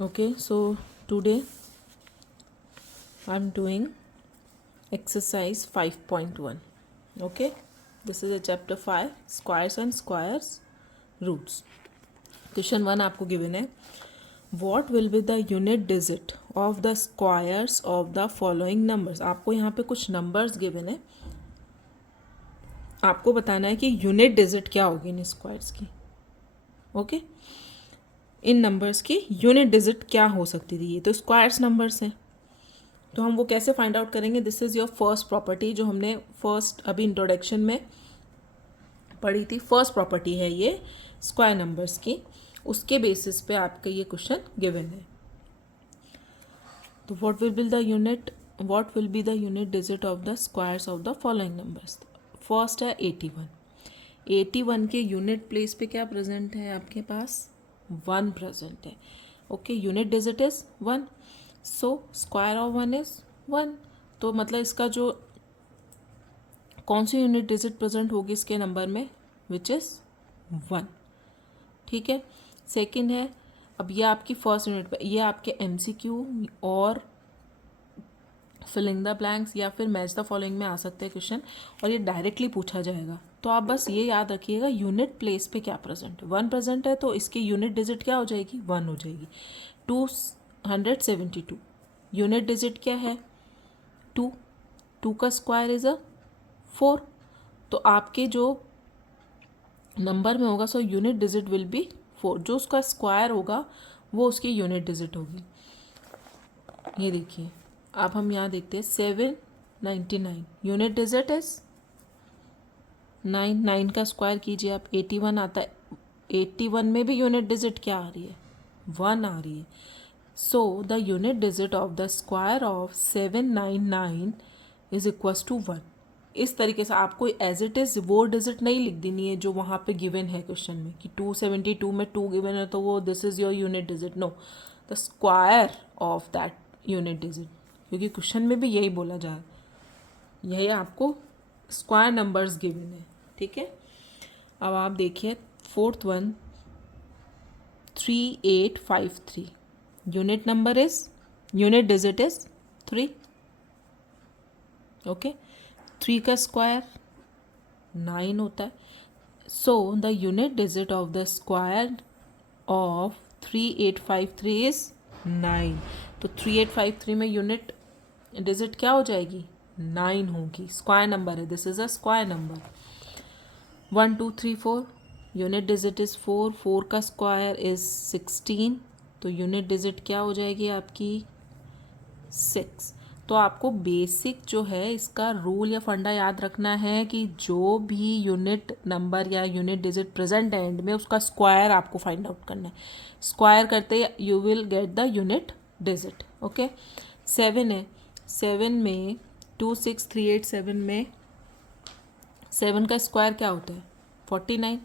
Okay, so today I'm doing exercise 5.1. Okay, this is a chapter 5, squares and squares roots. Question 1 आपको given है, what will be the unit digit of the squares of the following numbers. आपको यहाँ पे कुछ numbers given है, आपको बताना है कि unit digit क्या होगी इन squares की. ओके, इन नंबर्स की यूनिट डिजिट क्या हो सकती थी. ये तो स्क्वायर्स नंबर्स हैं, तो हम वो कैसे फाइंड आउट करेंगे. This is your first property जो हमने फर्स्ट अभी इंट्रोडक्शन में पढ़ी थी. फर्स्ट प्रॉपर्टी है ये स्क्वायर नंबर्स की. उसके बेसिस पे आपका ये क्वेश्चन गिवन है. तो what will be the unit digit of the squares of the following numbers. First है 81. 81 के यूनिट प्लेस पे क्या प्रेजेंट है आपके पास. 1 प्रेजेंट है. Okay, unit digit is 1, so square of 1 is 1. तो मतलब इसका जो कौन सी यूनिट डिजिट प्रेजेंट होगी इसके नंबर में, विच इज़ 1. ठीक है. सेकंड है, अब ये आपकी फर्स्ट यूनिट पे, ये आपके MCQ और फिलिंग द ब्लैंक्स या फिर मैच द फॉलोइंग में आ सकते हैं क्वेश्चन, और ये डायरेक्टली पूछा जाएगा. तो आप बस ये याद रखिएगा यूनिट प्लेस पे क्या प्रेजेंट है. 1 प्रेजेंट है तो इसकी यूनिट डिजिट क्या हो जाएगी, 1 हो जाएगी. 272 यूनिट डिजिट क्या है, 2. 2 का स्क्वायर इज 4. तो आपके जो नंबर में होगा, so unit digit will be 4. जो उसका स्क्वायर होगा वो उसकी यूनिट डिजिट होगी. ये देखिए, अब हम यहाँ देखते हैं 799 यूनिट डिजिट इज 9. 9 का स्क्वायर कीजिए आप, 81 आता है. 81 में भी यूनिट डिजिट क्या आ रही है, 1 आ रही है. So the unit digit of the square of 799 is equals to 1. इस तरीके से आपको एज इट इज़ वो डिजिट नहीं लिख देनी है जो वहाँ पे गिवन है क्वेश्चन में, कि 272 में 2 गिवन है तो वो this is your unit digit. No, the square of that unit digit, क्योंकि क्वेश्चन में भी यही बोला जा रहा है, यही आपको स्क्वायर नंबर्स गिवन है. ठीक है. अब आप देखिए fourth one, 3853 unit number is, unit digit is 3. Okay, 3 का स्क्वायर 9 होता है. So the unit digit of the square of 3853 is 9. तो 3853 में यूनिट डिजिट क्या हो जाएगी, 9 होगी. स्क्वायर नंबर है, this is a square number. 1 2 3 4 unit digit is 4. 4 का स्क्वायर इज 16. तो यूनिट डिजिट क्या हो जाएगी आपकी, 6. तो आपको बेसिक जो है इसका रूल या फंडा याद रखना है कि जो भी यूनिट नंबर या यूनिट डिजिट प्रेजेंट है एंड में, उसका स्क्वायर आपको फाइंड आउट करना है. स्क्वायर करते you will get the unit digit. Okay. 7 है, 7 में 26387 में 7 का स्क्वायर क्या होता है, 49.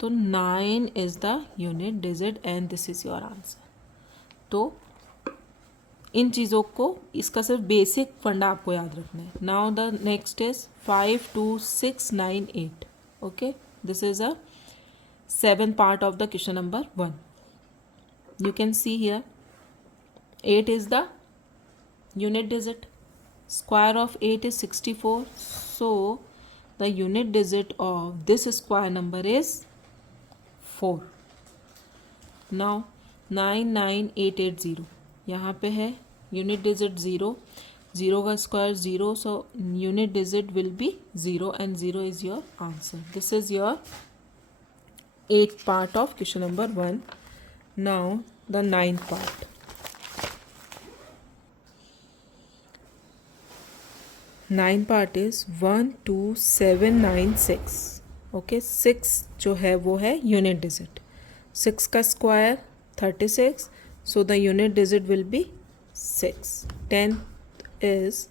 तो 9 is the unit digit and this is your answer. तो इन चीज़ों को, इसका सिर्फ बेसिक फंडा आपको याद रखना है. Now the next is 52698. Okay, this is a 7th part of the question number 1. You can see here 8 is the unit digit. Square of 8 is 64. So the unit digit of this square number is 4. Now 99880 यहाँ पे है unit digit 0. 0 का square 0, so unit digit will be 0 and 0 is your answer. This is your 8th part of question number 1. Now the 9th part. 9 part is 12796. Okay, 6 जो है वो है unit digit. 6 का square 36, so the unit digit will be 6. 10 is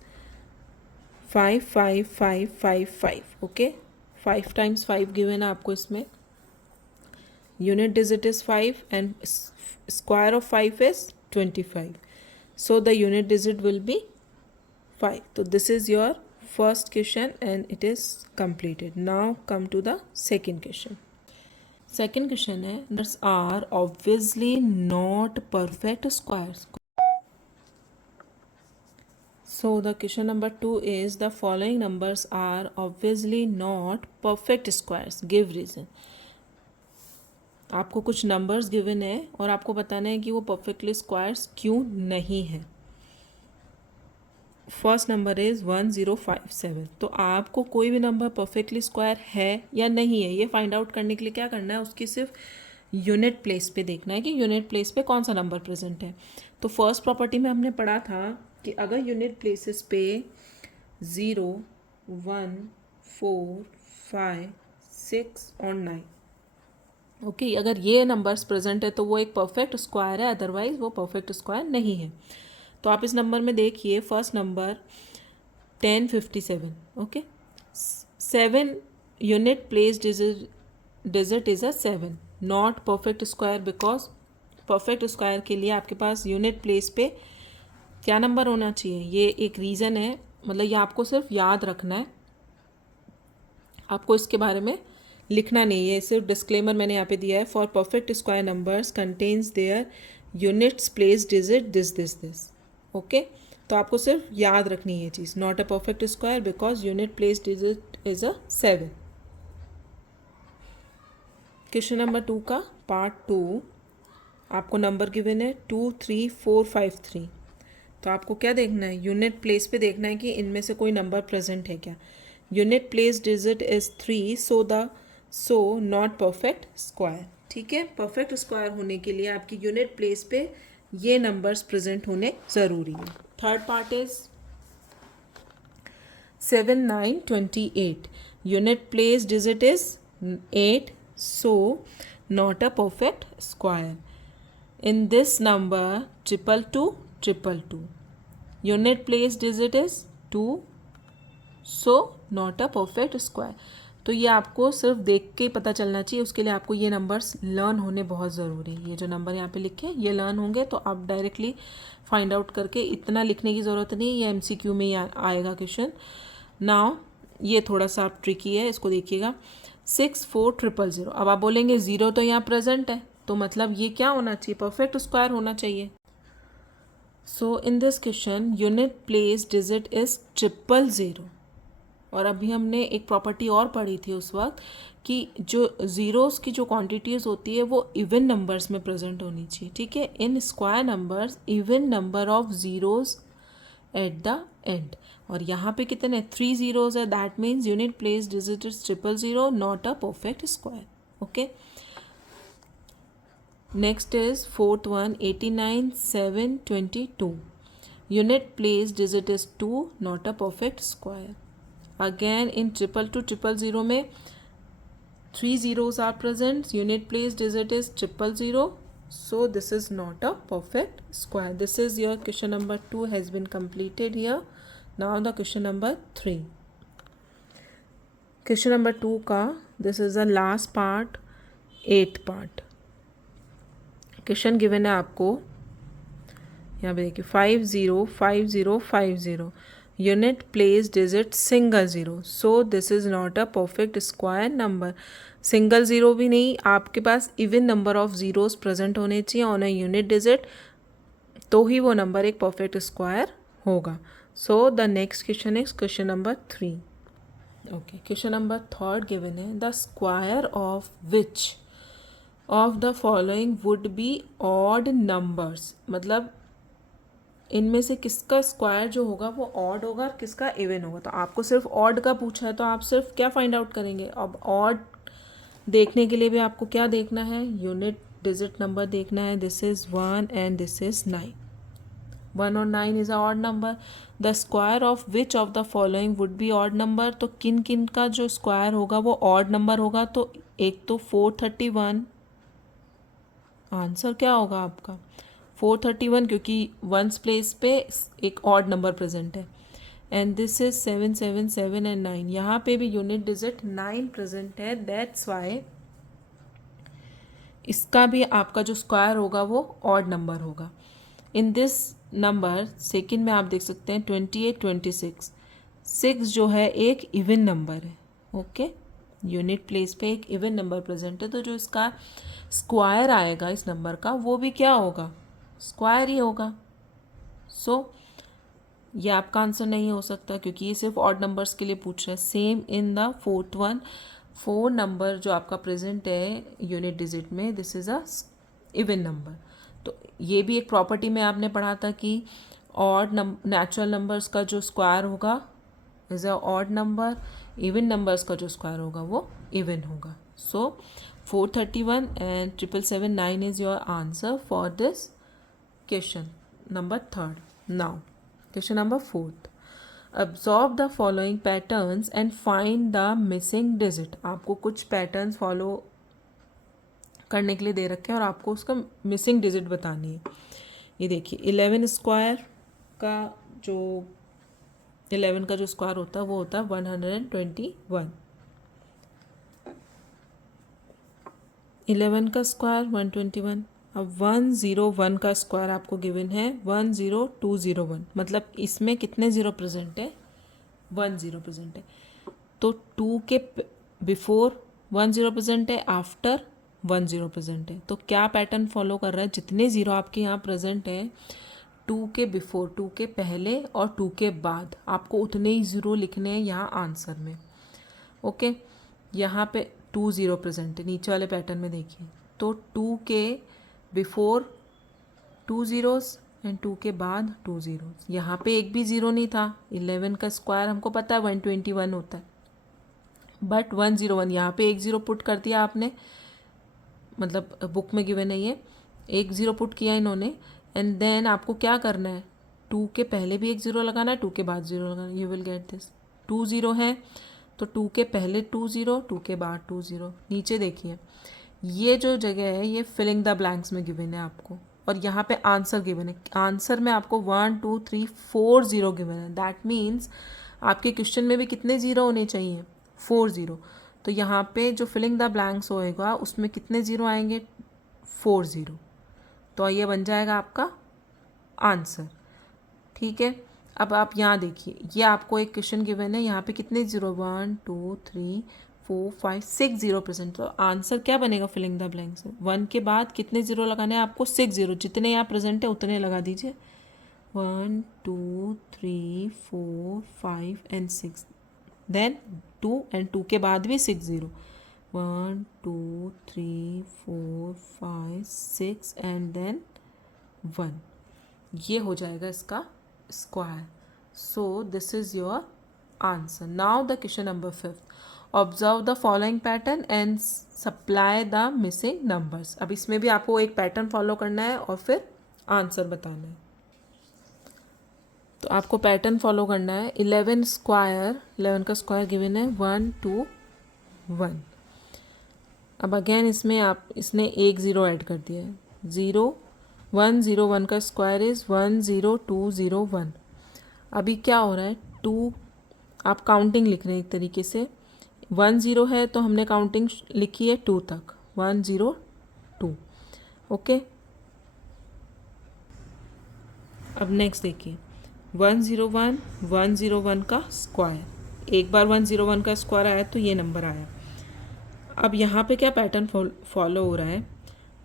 55555. Okay, 5 times 5 given है आपको इसमें. Unit digit is 5 and square of 5 is 25. So the unit digit will be 5. So this is your first question and it is completed. Now come to the second question. Second question है numbers are obviously not perfect squares. So the question number 2 is the following numbers are obviously not perfect squares. Give reason. आपको कुछ numbers given है और आपको बताना है कि वो परफेक्टली स्क्वायर्स क्यों नहीं है. First number is 1057. तो आपको कोई भी नंबर परफेक्टली स्क्वायर है या नहीं है ये फाइंड आउट करने के लिए क्या करना है, उसकी सिर्फ यूनिट प्लेस पे देखना है कि यूनिट प्लेस पे कौन सा नंबर प्रेजेंट है. तो फर्स्ट प्रॉपर्टी में हमने पढ़ा था कि अगर यूनिट प्लेसेस पे 0, 1, 4, 5, 6 और 9 ओके अगर ये नंबर्स प्रेजेंट है तो वो एक परफेक्ट स्क्वायर है, अदरवाइज वो परफेक्ट स्क्वायर नहीं है. तो आप इस नंबर में देखिए first number 1057. Okay 7 unit place digit is a 7 not perfect square because perfect square के लिए आपके पास यूनिट प्लेस पे क्या नंबर होना चाहिए. ये एक रीज़न है, मतलब ये आपको सिर्फ याद रखना है, आपको इसके बारे में लिखना नहीं है. सिर्फ डिस्क्लेमर मैंने यहाँ पे दिया है. For perfect square numbers contains their units place digit this. Okay तो आपको सिर्फ याद रखनी है ये चीज़. Not a perfect square because unit place digit is a 7. Question number 2 का पार्ट 2 आपको नंबर गिवन है 2, 3, 4, 5, 3. तो आपको क्या देखना है, यूनिट प्लेस पे देखना है कि इनमें से कोई नंबर प्रेजेंट है क्या. Unit place digit is 3 so not perfect square. ठीक है, परफेक्ट स्क्वायर होने के लिए आपकी यूनिट प्लेस पे ये नंबर्स प्रेजेंट होने ज़रूरी है. Third part is 7, 9, 28. Unit place digit is 8 so not a perfect square. In this number 222. Unit place digit is 2 so not a perfect square. तो ये आपको सिर्फ देख के पता चलना चाहिए, उसके लिए आपको ये नंबर्स लर्न होने बहुत ज़रूरी है. ये जो नंबर यहाँ पे लिखे ये लर्न होंगे तो आप डायरेक्टली फाइंड आउट करके इतना लिखने की ज़रूरत नहीं है, ये MCQ में ही आएगा क्वेश्चन. नाउ ये थोड़ा सा ट्रिकी है, इसको देखिएगा. 64000. अब आप बोलेंगे 0 तो यहाँ प्रेजेंट है तो मतलब ये क्या होना चाहिए, परफेक्ट स्क्वायर होना चाहिए. So in this question unit place digit is 000. और अभी हमने एक प्रॉपर्टी और पढ़ी थी उस वक्त कि जो ज़ीरोज़ की जो क्वांटिटीज़ होती है वो इवन नंबर्स में प्रेजेंट होनी चाहिए. ठीक है, in square numbers even number of zeros at the end. और यहाँ पे कितने 3 ज़ीरोज़ है, that means unit place digit is 000 not a perfect square. Okay next is fourth one 89, 7, 22. Unit place digit is 2 not a perfect square. Again in 222 में 3 zeros are present. Unit place digit is 000. So this is not a perfect square. This is your question number 2 has been completed here. Now the question number 3. Question number 2 का this is the last part, 8th part. Question given है आपको यहाँ पे देखिए 505050. Unit place digit single zero. So this is not a perfect square number. Single zero भी नहीं, आपके पास even number of zeros present होने चाहिए ऑन अ यूनिट डिजिट, तो ही वो नंबर एक परफेक्ट स्क्वायर होगा. So the next question is question number 3. Okay question number 3 given है the square of which of the following would be odd numbers. मतलब इनमें से किसका स्क्वायर जो होगा वो ऑड होगा और किसका इवन होगा. तो आपको सिर्फ ऑड का पूछा है तो आप सिर्फ क्या फाइंड आउट करेंगे. अब ऑड देखने के लिए भी आपको क्या देखना है, यूनिट डिजिट नंबर देखना है. This is 1 and this is 9. 1 और 9 is a odd number. The square of which of the following would be odd number. तो किन किन का जो स्क्वायर होगा वो ऑड नंबर होगा. तो एक तो 431, आंसर क्या होगा आपका 431 क्योंकि वंस प्लेस पे एक ऑड नंबर प्रेजेंट है. And this is 777 and 9. यहाँ पे भी यूनिट डिजिट 9 प्रेजेंट है, दैट्स वाई इसका भी आपका जो स्क्वायर होगा वो ऑड नंबर होगा. इन दिस नंबर सेकेंड में आप देख सकते हैं 28, 26. 6 जो है एक इवन नंबर है. ओके यूनिट प्लेस पे एक इवन नंबर प्रेजेंट है, तो जो इसका स्क्वायर आएगा इस नंबर का वो भी क्या होगा, स्क्वायर ही होगा। सो ये आपका आंसर नहीं हो सकता क्योंकि ये सिर्फ ऑड नंबर्स के लिए पूछ रहा है। Same in the fourth one, 4 number जो आपका प्रेजेंट है यूनिट डिजिट में, this is a even number. तो ये भी एक प्रॉपर्टी में आपने पढ़ा था कि ऑड नेचुरल नंबर्स का जो स्क्वायर होगा is a odd number, even numbers का जो स्क्वायर होगा वो इवन होगा। सो 431 and 777 is your answer for this question number third. Now question number fourth, observe the following patterns and find the missing digit. आपको कुछ patterns follow करने के लिए दे रखे हैं और आपको उसका मिसिंग डिजिट बतानी है। ये देखिए 11 स्क्वायर का जो 11 का जो स्क्वायर होता है वो होता है 121। 11 का स्क्वायर 121। अब 101 का स्क्वायर आपको गिवन है 10201, मतलब इसमें कितने ज़ीरो प्रेजेंट है, 1 ज़ीरो प्रेजेंट है। तो 2 के बिफोर 1 ज़ीरो प्रेजेंट है, आफ्टर 1 ज़ीरो प्रेजेंट है। तो क्या पैटर्न फॉलो कर रहा है, जितने ज़ीरो आपके यहाँ प्रेजेंट है 2 के बिफोर, 2 के पहले और 2 के बाद, आपको उतने ही ज़ीरो लिखने हैं यहाँ आंसर में। ओके, यहाँ पे 2 ज़ीरो प्रेजेंट है, नीचे वाले पैटर्न में देखिए। तो 2 के बिफोर 2 ज़ीरोज़ एंड 2 के बाद 2 ज़ीरोज़। यहाँ पे एक भी ज़ीरो नहीं था। 11 का स्क्वायर हमको पता है 121 होता है, बट 101 यहाँ पे एक ज़ीरो पुट कर दिया आपने, मतलब बुक में गिवन है ये, एक ज़ीरो पुट किया इन्होंने। एंड देन आपको क्या करना है, 2 के पहले भी एक ज़ीरो लगाना है, 2 के बाद ज़ीरो लगाना है। You will get this. 2 zero है तो 2 के पहले 2 ज़ीरो, 2 के बाद 2 ज़ीरो। नीचे देखिए ये जो जगह है ये फिलिंग द ब्लैंक्स में गिवन है आपको, और यहाँ पे आंसर गिवन है। आंसर में आपको 1 2 3 4 ज़ीरो गिवन है। दैट मीन्स आपके क्वेश्चन में भी कितने ज़ीरो होने चाहिए, 4 ज़ीरो। तो यहाँ पे जो फिलिंग द ब्लैंक्स होएगा उसमें कितने ज़ीरो आएंगे, 4 ज़ीरो। तो ये बन जाएगा आपका आंसर। ठीक है, अब आप यहाँ देखिए, ये आपको एक क्वेश्चन गिवन है, यहाँ पे कितने ज़ीरो, 1 2 3 4 5 6 ज़ीरो प्रेजेंट। तो आंसर क्या बनेगा फिलिंग द ब्लैंक्स में, 1 के बाद कितने ज़ीरो लगाने हैं आपको, 6 ज़ीरो। जितने यहाँ प्रेजेंट है उतने लगा दीजिए, 1 2 3 4 5 एंड 6। देन 2 एंड 2 के बाद भी 6 ज़ीरो, 1 2 3 4 5 6 एंड देन 1। ये हो जाएगा इसका square. So this is your answer. Now the question number 5, observe the following pattern and supply the missing numbers. अब इसमें भी आपको एक पैटर्न फॉलो करना है और फिर आंसर बताना है। तो आपको पैटर्न फॉलो करना है। 11 स्क्वायर, 11 का स्क्वायर गिवन है 1 2 1। अब अगेन इसमें आप इसने एक ज़ीरो ऐड कर दिया है, 0 1 0 1 का स्क्वायर इज़ 1 0 2 0 1। अभी क्या हो रहा है, 2 आप काउंटिंग लिख रहे हैं एक तरीके से। 1 0 है तो हमने काउंटिंग लिखी है 2 तक, 1 0 2। ओके, अब नेक्स्ट देखिए 101 101 का स्क्वायर। एक बार 101 का स्क्वायर आया तो ये नंबर आया। अब यहाँ पे क्या पैटर्न फॉलो हो रहा है,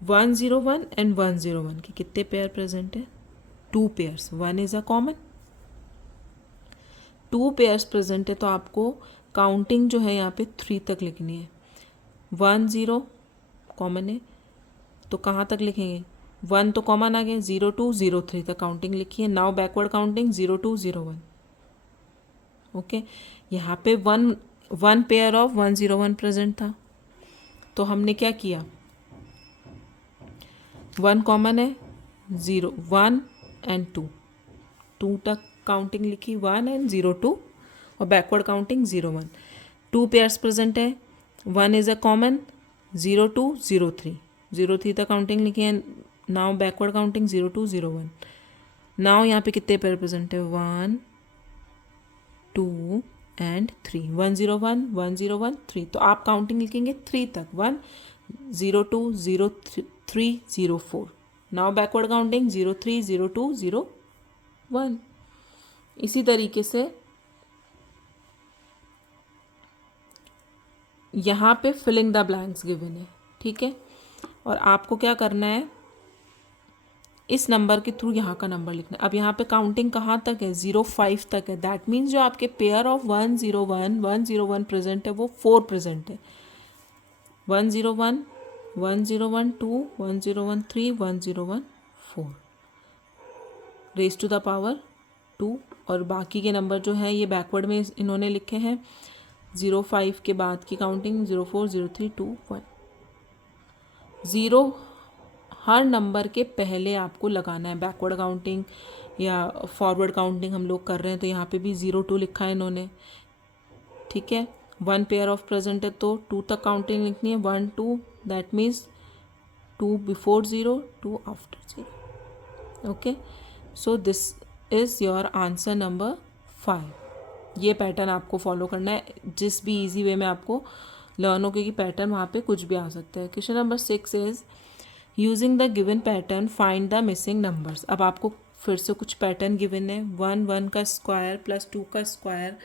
101 एंड 101 के कितने पेयर प्रेजेंट है, 2 pairs, 1 is a common. 2 pairs present है तो आपको काउंटिंग जो है यहाँ पे 3 तक लिखनी है। 1 0 कॉमन है तो कहाँ तक लिखेंगे, 1 तो कॉमन आ गया, 0 2 0 3 तक काउंटिंग लिखी है। Now backward counting 0 2 0 1। ओके, यहाँ पे 1 पेयर ऑफ 101 प्रेजेंट था तो हमने क्या किया, 1 कॉमन है, 0 1 एंड 2, 2 तक काउंटिंग लिखी, 1 एंड 0 2, और बैकवर्ड काउंटिंग 0 1। 2 पेयर्स प्रेजेंट है, 1 इज़ अ कॉमन, 0 2 0 3, 0 3 तक काउंटिंग लिखी है। Now backward counting 0 2 0 1। नाउ यहाँ पे कितने पेयर प्रेजेंट है, 1 2 एंड 3, 1 0 1 1 0 1 3। तो आप काउंटिंग लिखेंगे 3 तक, 1 0 2 0 3 0 4। Now backward counting 0 3 0 2 0 1। इसी तरीके से यहाँ पे फिलिंग द ब्लैंक्स गिवन है, ठीक है। और आपको क्या करना है, इस नंबर के थ्रू यहाँ का नंबर लिखना है। अब यहाँ पे काउंटिंग कहाँ तक है, 05 तक है। दैट मीन्स जो आपके पेयर ऑफ 101 101 प्रेजेंट है वो 4 प्रेजेंट है। 101 101 2 101 3 101 4 रेज टू द पावर 2। और बाकी के नंबर जो है ये बैकवर्ड में इन्होंने लिखे हैं। 05 के बाद की काउंटिंग 04 03 2 1। 0 हर नंबर के पहले आपको लगाना है। बैकवर्ड काउंटिंग या फॉरवर्ड काउंटिंग हम लोग कर रहे हैं तो यहाँ पे भी 02 लिखा है इन्होंने, ठीक है। 1 पेयर ऑफ प्रेजेंट है तो 2 तक काउंटिंग लिखनी है। 1 2 that means 2 before 0 2 after 0। Okay, so this is your answer number 5। ये पैटर्न आपको फॉलो करना है जिस भी इजी वे में आपको लर्न हो, क्योंकि पैटर्न वहाँ पे कुछ भी आ सकता है। Question number 6 is using the given pattern find the missing numbers. अब आपको फिर से कुछ पैटर्न गिवन है। 1 1 का स्क्वायर प्लस 2 का स्क्वायर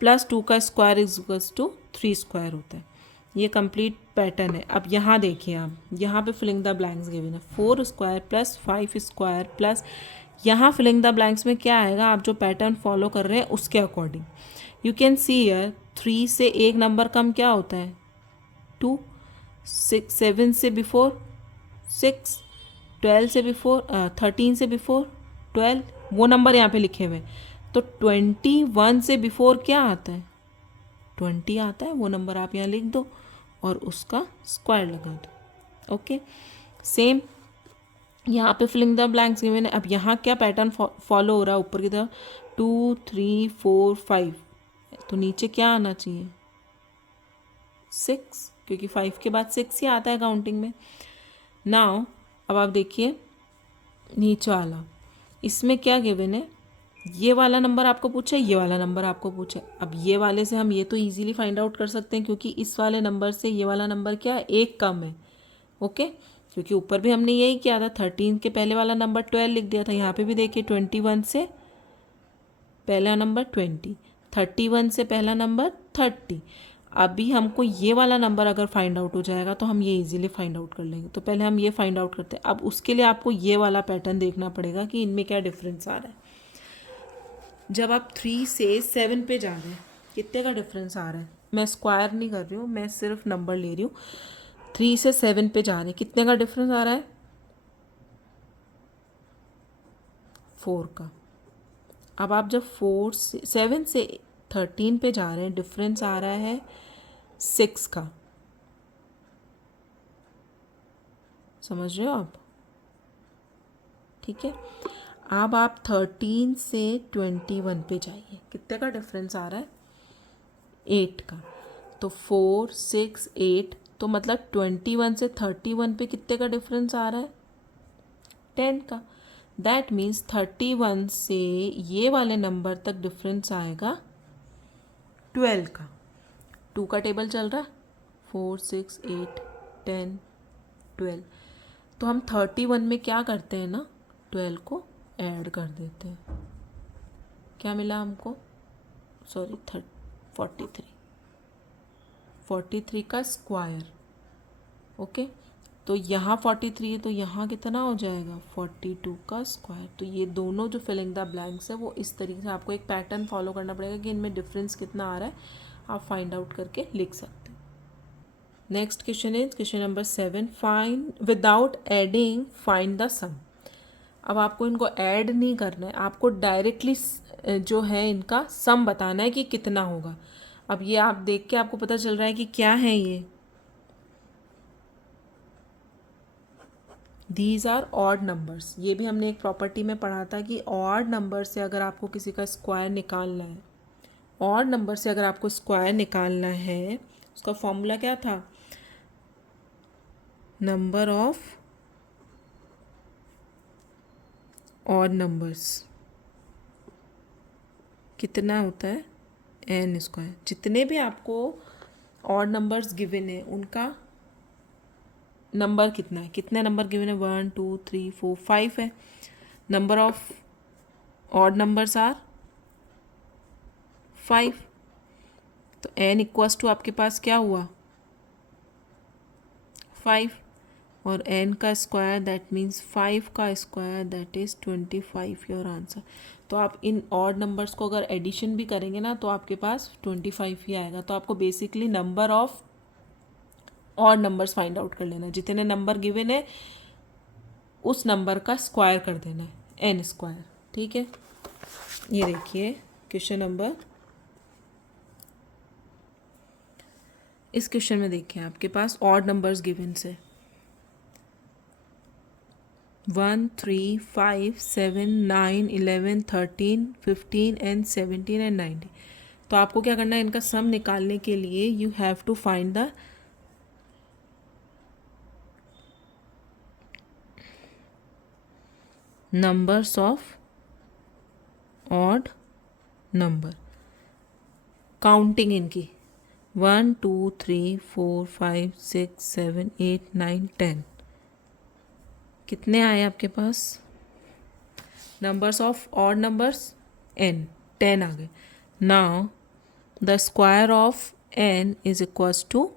प्लस 2 का square is equals to 3 square होता है। ये कंप्लीट पैटर्न है। अब यहाँ देखिए, आप यहाँ पे फिलिंग द ब्लैंक्स गिवन है। 4 स्क्वायर प्लस 5 स्क्वायर प्लस, यहाँ फिलिंग द ब्लैंक्स में क्या आएगा, आप जो पैटर्न फॉलो कर रहे हैं उसके according. You can see here 3 से एक नंबर कम क्या होता है, 2। 7 से बिफोर 6, 12 से बिफोर 13 से बिफोर 12, वो नंबर यहाँ पे लिखे हुए। तो 21 से बिफोर क्या आता है, 20 आता है। वो नंबर आप यहाँ लिख दो और उसका स्क्वायर लगा दो। ओके, सेम यहाँ पे फिलिंग द ब्लैंक्स गिवन है। अब यहाँ क्या पैटर्न फॉलो हो रहा है, ऊपर की तरफ 2 3 4 5, तो नीचे क्या आना चाहिए 6, क्योंकि 5 के बाद 6 ही आता है काउंटिंग में। नाउ अब आप देखिए नीचे वाला, इसमें क्या गिवन है, ये वाला नंबर आपको पूछा है, ये वाला नंबर आपको पूछा है। अब ये वाले से हम ये तो इजीली फाइंड आउट कर सकते हैं क्योंकि इस वाले नंबर से ये वाला नंबर क्या है, एक कम है। ओके, क्योंकि ऊपर भी हमने यही किया था, 13 के पहले वाला नंबर 12 लिख दिया था। यहाँ पे भी देखिए 21 से पहला नंबर 20, 31 से पहला नंबर 30। अभी हमको ये वाला नंबर अगर फाइंड आउट हो जाएगा तो हम ये इजीली फाइंड आउट कर लेंगे। तो पहले हम ये फाइंड आउट करते हैं। अब उसके लिए आपको ये वाला पैटर्न देखना पड़ेगा कि इनमें क्या डिफरेंस आ रहा है। जब आप 3 से 7 पे जा रहे हैं, कितने का डिफरेंस आ रहा है, मैं स्क्वायर नहीं कर रही हूँ, मैं सिर्फ नंबर ले रही हूँ। 3 से 7 पे जा रहे हैं, कितने का डिफरेंस आ रहा है, 4 का। अब आप जब 7 से 13 पे जा रहे हैं, डिफरेंस आ रहा है 6 का। समझ रहे हो आप, ठीक है। अब आप 13 से 21 पे जाइए, कितने का डिफरेंस आ रहा है, 8 का। तो 4 6 8, तो मतलब 21 से 31 पे कितने का डिफरेंस आ रहा है, 10 का। दैट मीन्स 31 से ये वाले नंबर तक डिफरेंस आएगा 12 का। 2 का टेबल चल रहा है, 4 6 8 10 12। तो हम 31 में क्या करते हैं ना, 12 को ऐड कर देते हैं। क्या मिला हमको, सॉरी 43 का स्क्वायर। ओके, तो यहाँ 43 है तो यहाँ कितना हो जाएगा 42 का स्क्वायर। तो ये दोनों जो फिलिंग द ब्लैंक्स है वो इस तरीके से आपको एक पैटर्न फॉलो करना पड़ेगा कि इनमें डिफरेंस कितना आ रहा है, आप फाइंड आउट करके लिख सकते हैं। Next question is question number 7, find without adding find the sum. अब आपको इनको ऐड नहीं करना है, आपको डायरेक्टली जो है इनका सम बताना है कि कितना होगा। अब ये आप देख के आपको पता चल रहा है कि क्या है ये, दीज आर ऑड नंबर्स। ये भी हमने एक प्रॉपर्टी में पढ़ा था कि ऑड नंबर से अगर आपको किसी का स्क्वायर निकालना है, ऑड नंबर से अगर आपको स्क्वायर निकालना है, उसका फॉर्मूला क्या था, नंबर ऑफ ऑड नंबर्स कितना होता है, एन स्क्वायर। जितने भी आपको ऑड नंबर्स गिवन है उनका नंबर कितना है, कितने नंबर गिवन है, 1 2 3 4 5 है। Number of odd numbers are 5। तो n इक्वल्स टू आपके पास क्या हुआ 5 और n का स्क्वायर दैट मीन्स 5 का स्क्वायर दैट इज़ 25 योर आंसर। तो आप इन ऑड नंबर्स को अगर एडिशन भी करेंगे ना तो आपके पास 25 ही आएगा। तो आपको basically number of odd numbers find out कर लेना है। जितने नंबर गिवन है उस नंबर का स्क्वायर कर देना है n स्क्वायर। ठीक है, ये देखिए क्वेश्चन नंबर, इस क्वेश्चन में देखिए आपके पास ऑड नंबर्स गिवन से 1 3 5 7 9 11 13 15 एंड 17 एंड 19। तो आपको क्या करना है, इनका सम निकालने के लिए you have to find the numbers of odd number, counting इनकी 1 2 3 4 5 6 7 8 9 10। कितने आए आपके पास numbers of odd numbers n, 10 आ गए। Now the square of n is equals to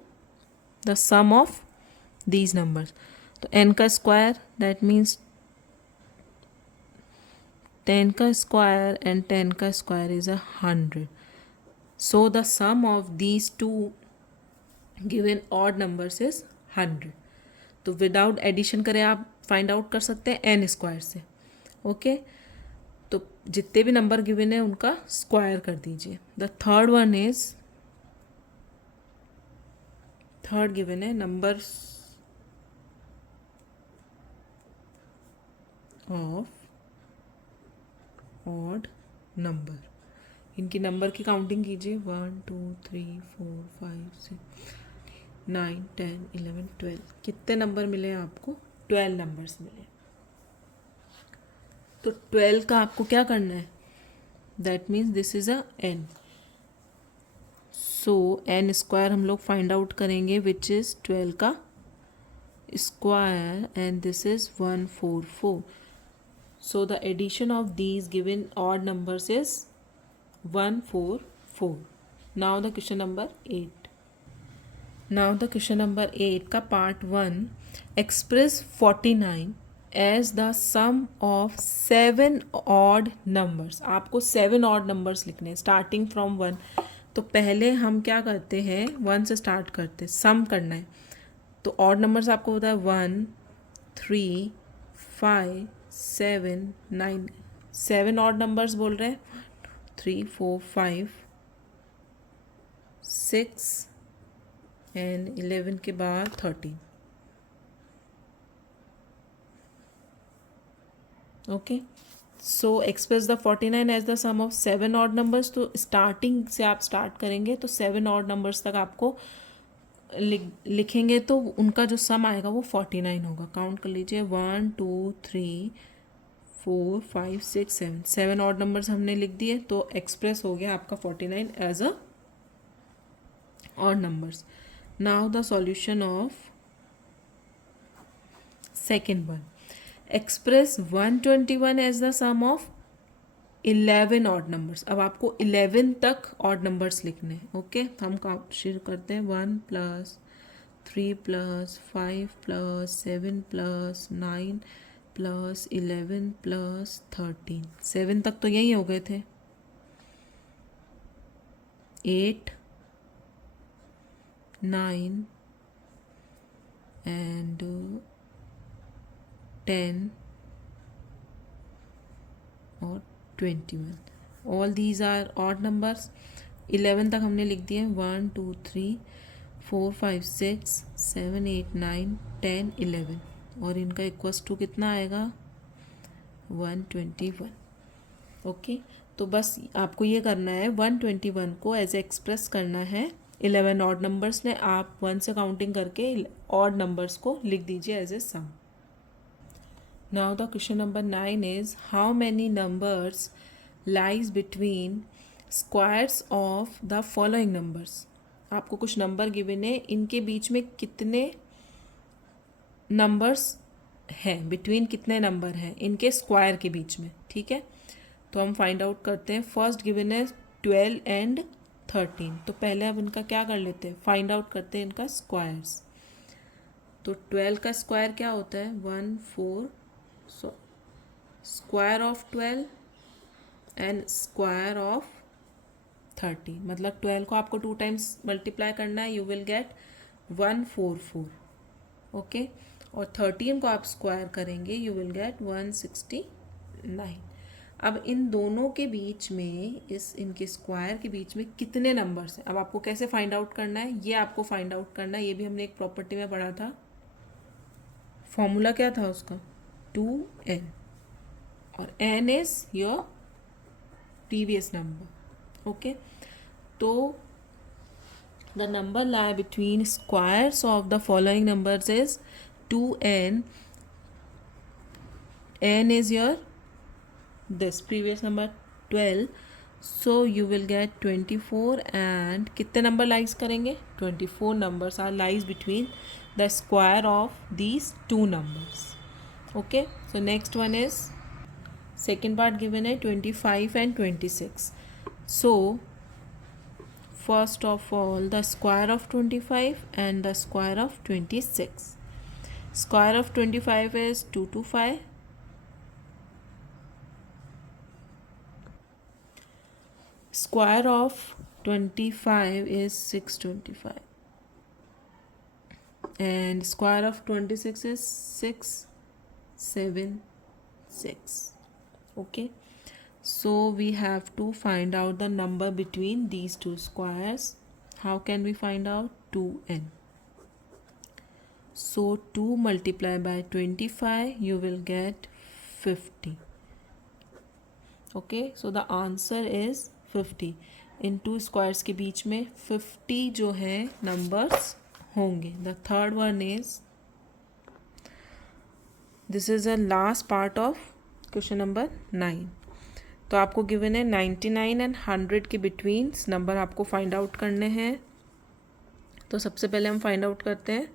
the sum of these numbers. तो n का स्क्वायर दैट मीन्स 10 का स्क्वायर एंड 10 का square is 100। So the sum of these two given odd numbers is 100। तो without addition करें आप find out कर सकते हैं n स्क्वायर से। ओके, तो जितने भी नंबर गिवन है उनका स्क्वायर कर दीजिए। The third one is, third given है नंबर्स ऑफ ऑड नंबर। इनकी नंबर की काउंटिंग कीजिए 1 2 3 4 5 6 9 10 11 12। कितने नंबर मिले आपको 12 नंबर्स मिले। तो 12 का आपको क्या करना है, that means this is a n। So n square हम लोग फाइंड आउट करेंगे विच इज 12 का स्क्वायर and this is 144। So the addition of these given odd numbers is 144. Now the question number 8. Now the question number 8 का part 1, express 49 as the sum of 7 odd numbers। आपको 7 odd numbers लिखने हैं starting from 1। तो पहले हम क्या करते हैं, 1 से स्टार्ट करते हैं, सम करना है। तो ऑड नंबर्स आपको होता है 1 3 5 7 9। 7 ऑड नंबर्स बोल रहे हैं 3 4 5 6 एंड 11 के बाद 13। Okay, so express the 49 as the sum of 7 odd numbers. तो स्टार्टिंग से आप स्टार्ट करेंगे तो 7 ऑड नंबर्स तक आपको लिखेंगे तो उनका जो सम आएगा वो 49 होगा। काउंट कर लीजिए 1 2 3 4 5 6 7। 7 ऑड नंबर्स हमने लिख दिए तो एक्सप्रेस हो गया आपका 49 as a odd numbers. Now the solution of second one, express 121 as the sum of 11 odd numbers. अब आपको 11 तक ऑड नंबर्स लिखने हैं। ओके, हम काउंट शुरू करते हैं 1 plus 3 plus 5 plus 7 plus 9 plus 11 plus 13। 7 तक तो यही हो गए थे। 8 9 एंड 10 और 21। All these are odd numbers. 11 तक हमने लिख दिए 1 2 3 4 5 6 7 8 9 10 11 और इनका इक्वल्स टू कितना आएगा 121। ओके, तो बस आपको ये करना है 121 को एज एक्सप्रेस करना है 11 ऑड नंबर्स ने। आप 1 से काउंटिंग करके ऑड नंबर्स को लिख दीजिए as a sum. Now the question number 9 is how many numbers lies between squares of the following numbers। आपको कुछ नंबर गिवन है, इनके बीच में कितने नंबर्स हैं, बिटवीन कितने नंबर हैं इनके स्क्वायर के बीच में। ठीक है, तो हम फाइंड आउट करते हैं। फर्स्ट गिवन है 12 एंड 13। तो पहले अब इनका क्या कर लेते हैं, फाइंड आउट करते हैं इनका स्क्वायर्स। तो 12 का स्क्वायर क्या होता है, 14। So square of 12 and square of 30, मतलब 12 को आपको 2 टाइम्स मल्टीप्लाई करना है, यू विल गेट 144। ओके, और 13 को आप स्क्वायर करेंगे, यू विल गेट 169। अब इन दोनों के बीच में, इनके स्क्वायर के बीच में कितने नंबर्स हैं, अब आपको कैसे फाइंड आउट करना है, ये आपको फाइंड आउट करना है। ये भी हमने एक प्रॉपर्टी में पढ़ा था, फॉर्मूला क्या था उसका, 2n, और n is your previous number. Okay, तो the number lie between squares of the following numbers is 2n. n is your this previous number 12, so you will get 24, and कितने number lies करेंगे, 24 numbers are lies between the square of these two numbers. Okay, so next one is second part given है 25 and 26. So first of all, the square of 25 and the square of 26. Square of 25 is 2 to 5. Square of 25 is 625. And square of 26 is 676. Okay. So we have to find out the number between these two squares. How can we find out? 2n. So 2 multiplied by 25, you will get 50. Okay, so the answer is 50. In to squares के बीच में 50 जो है numbers होंगे. The third one is, this is a last part of question number 9. तो आपको given है 99 and 100 के between number आपको फाइंड आउट करने हैं. तो सबसे पहले हम फाइंड आउट करते हैं.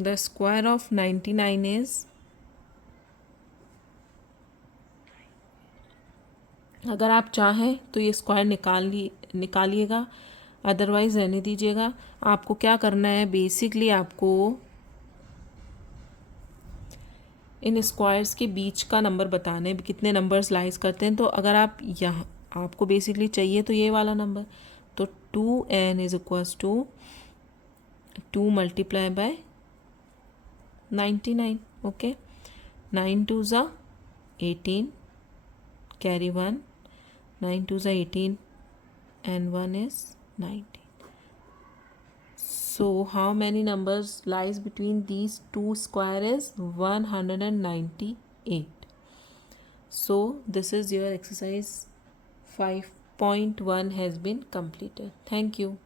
द स्क्वायर ऑफ 99 इज, अगर आप चाहें तो ये स्क्वायर निकालिएगा, अदरवाइज रहने दीजिएगा. आपको क्या करना है, बेसिकली आपको इन स्क्वायर्स के बीच का नंबर बताना है, कितने नंबर्स लाइज करते हैं. तो अगर आप यहाँ, आपको बेसिकली चाहिए तो ये वाला नंबर, तो 2n is equals to 2 multiply by 99. Okay, 9 2 ज़ा 18, कैरी 1, 9 2 ज़ा 18 and 1 is 19. So how many numbers lies between these two square is 198. So this is your exercise 5.1 has been completed. Thank you.